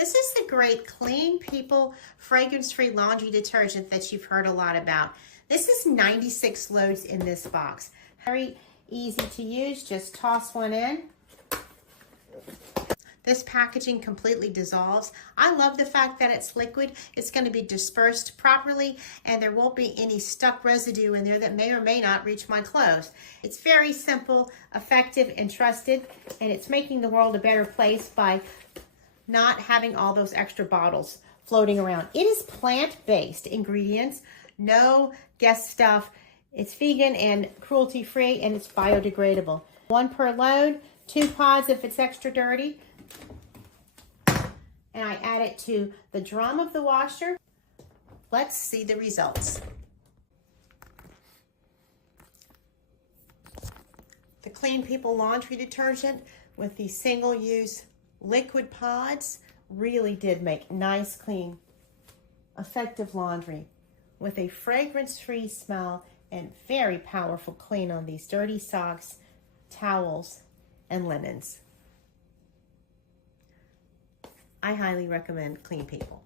This is the great Clean People fragrance-free laundry detergent that you've heard a lot about. This is 96 loads in this box. Very easy to use, just toss one in. This packaging completely dissolves. I love the fact that it's liquid. It's going to be dispersed properly and there won't be any stuck residue in there that may or may not reach my clothes. It's very simple, effective, and trusted, and it's making the world a better place by not having all those extra bottles floating around. It is plant-based ingredients, no guest stuff. It's vegan and cruelty-free, and it's biodegradable. 1 per load, 2 pods if it's extra dirty. And I add it to the drum of the washer. Let's see the results. The Clean People laundry detergent with the single-use liquid pods really did make nice, clean, effective laundry with a fragrance-free smell and very powerful clean on these dirty socks, towels, and linens. I highly recommend Clean People.